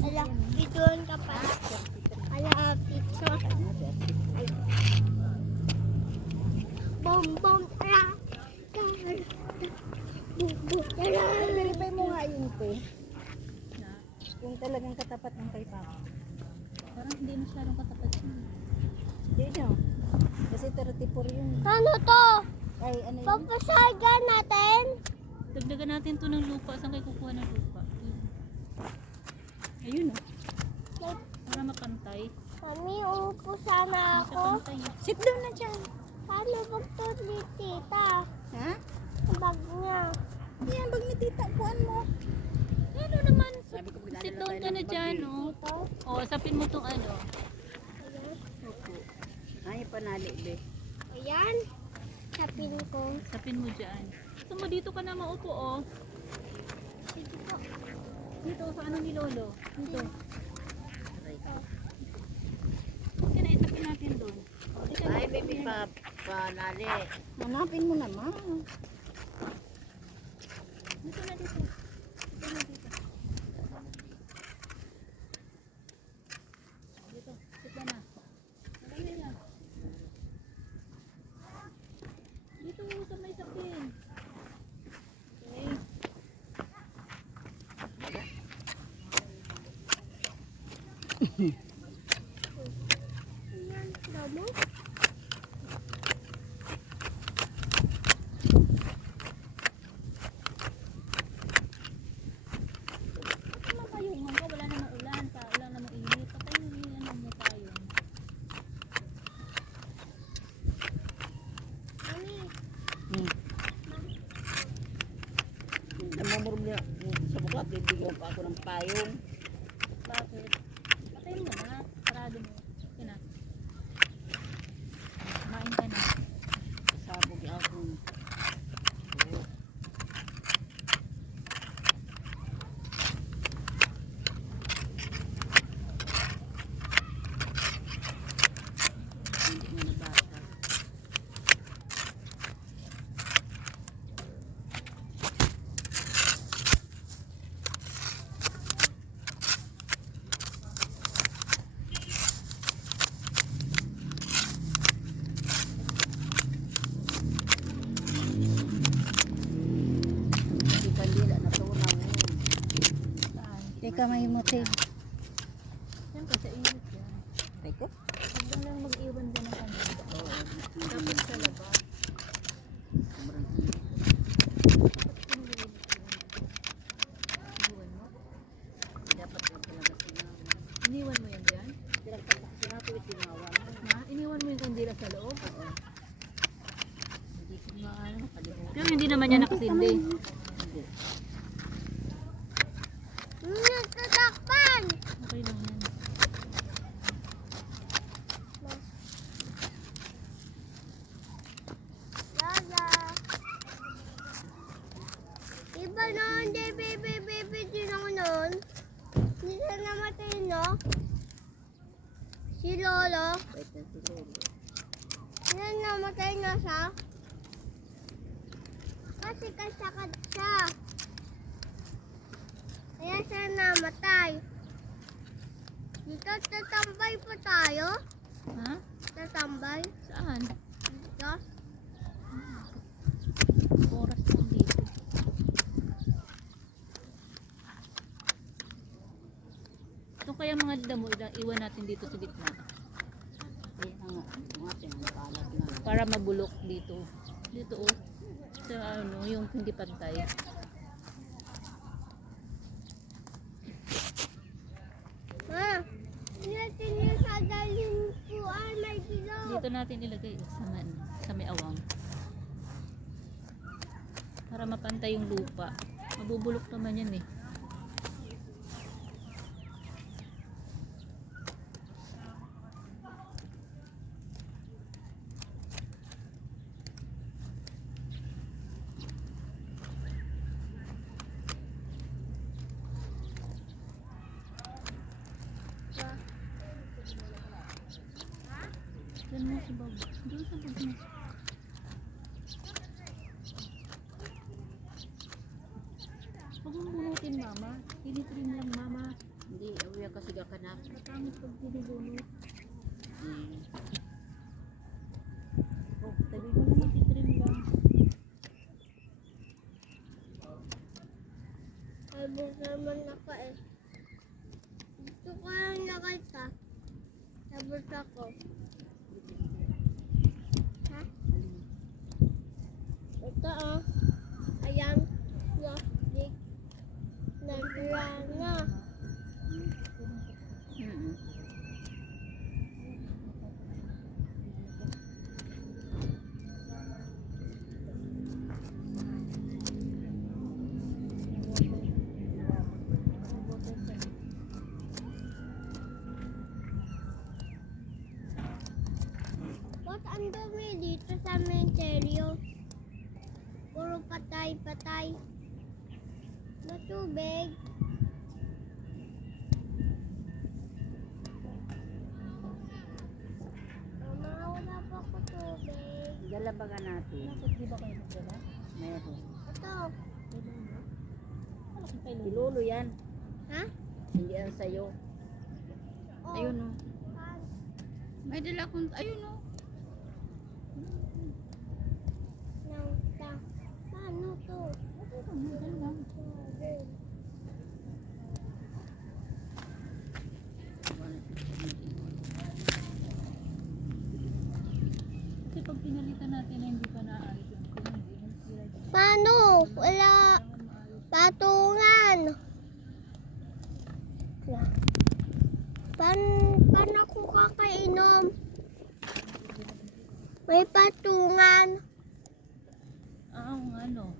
Ala, pidon ka pa. Ala, pizza. Bom, bom, ala. Verify mo nga yun po. Kung talagang katapat ng kay Papa. Parang hindi masyadong katapat siya. Hindi no. Kasi 34 yun. Ano to? Ay, ano yun? Papasagan natin? Dagdagan natin to ng lupa. Saan kayo kukuha ng lupa? Ayun o. Para mapantay. Mami, uupo sana Sa ako. pantay. Sit down na dyan. Paano bag to ni tita? Ha? Ang bag niya. Yan, bag ni tita. Kuhan mo. Ano naman? Sabi ko, Sit down ka na dyan o. Ito. O, sapin mo tong ano. Ayan. Opo. Ay, panali, be. Ayan. Sapin ko. Sapin mo dyan. Gusto mo dito ka na maupo o. Sige po. Dito sa ano ni Lolo. Dito. Ito. Okay na, isapin natin doon. Ay, baby, panali. Hanapin mo naman. Dito na dito. Dito na dito. Dito. Dito na. Marami na. Dito sa may sapin. Okay. Ayan. Damo. Ano kayo? Mangga, wala namang ulan. Wala namang init. Patay mo yung ano mo tayo. Mami. Namamurog niya sa buklat. Bibigyan pa ako ng payong. Bakit? Patay mo na. Parado mo. Yun na. Kumain ka na. Sabog ako. Oo. Hindi mo nabasa. Hindi kandila na tunaw. Teka, may motiv. Siyempre, sa init yan. Teka. Huwag lang mag-iwan din ng ano. Tapos sa labas. Sobrang init. Iniwan mo? Dapat lang talaga sinawa. Iniwan mo yan dyan? Sinabi sinawa mo. Ha? Iniwan mo yung kandila sa loob? Oo. Hindi ko nga alam. Kalimutan. Pero hindi naman yan nakasindi. Hindi. Nagtatakpan. Okay lang yan. Lala. Iba noon, baby, din ako noon. Hindi siya namatay, no? Si Lolo. Wait na si Lolo. Hindi namatay na siya. Kasi kasakad siya. Kaya siya namatay. Dito, tatambay pa tayo. Ha? Tatambay. Saan? Dito. Oras lang dito. Ito kaya mga damo, iwan natin dito sa gitna. Kaya nga, mga pinangkalat na. Para mabulok dito. Dito oh. Sa ano, yung hindi pantay. Ma, natin yung sa dalim po ay may dilaw. Dito natin ilagay sa may awang. Para mapantay yung lupa. Mabubulok naman yan eh. Diyan mo si Bob. Doon sa Bob mo. Huwag mong bunutin, mama. Tinitrim lang, mama. ka na. Matangis pag dinudulot. Oh, tabi mo na. Ititrim lang. Abot naman ako eh. Gusto ko lang nakita. Abot ako. Ha? Ito oh. Ayan. Plastic. Nagla na. Ba't ang dumi dito sa menteryo? Puro patay-patay. Matubig. Mama, wala pa ako tubig. Dala ba ka natin? Bakit di ba kayo magdala? Meron. Ito. Kay Lolo? Wala kang kay Si Lolo. Lolo yan. Ha? Hindi yan sa'yo. Oh. Ayun o. Saan? May dala kong, ayun o. Paano to? Okay lang, dala lang. Kasi pag pinalitan natin na hindi pa naayos yung hindi yan sila. Paano? Wala. Patungan. Paano ako kakainom? May patungan. Ah, ang ano.